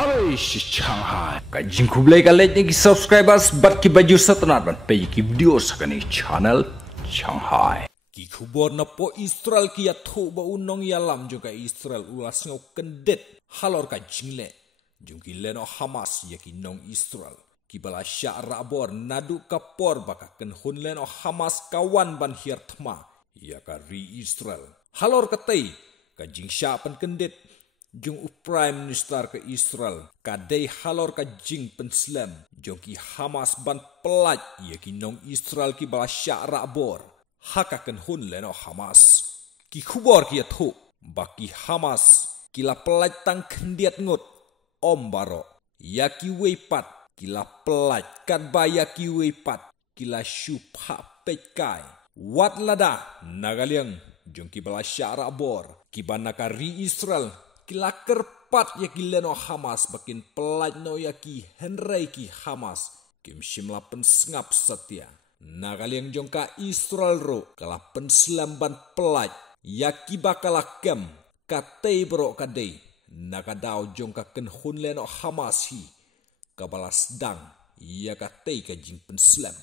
Alice Shanghai. Kajing kublai kalet ni subscribers bat ki baju satnat ban pe ki video sakani channel Shanghai. Ki khubor na po Israel ki ya thu ba unong ya lam juga Israel ulas ngau kendet halor ka jingle jung ki leno Hamas ya ki nong Israel ki bala sya rabor nadu kapor baka ken hun leno Hamas kawan ban hiar thma ya ka ri Israel halor ka tei ka jing sya pan kendet jung Prime Minister ke Israel kadai halor ka jing penslam jung ki Hamas ban pelaj ya ki nong Israel ki bala sya rabor hakakan hun leno Hamas ki khubor ki athu baki Hamas kila pelaj tang kendiat ngut om baro ya ki weipat kila pelaj kan ba ya ki weipat kila syupha pekai wat lada nagaliang jung ki bala syara bor ki banaka ri Israel kila kerpat ya ki leno Hamas bakin pelaj no ya ki henrei ki Hamas kim shimla pensngap setia nagaliang jongka Israel ro kala penslamban pelaj yaki bakala kem katei bro kadei nagadau jongka ken hun leno Hamas hi kabalas dang ya katei ka jing penslam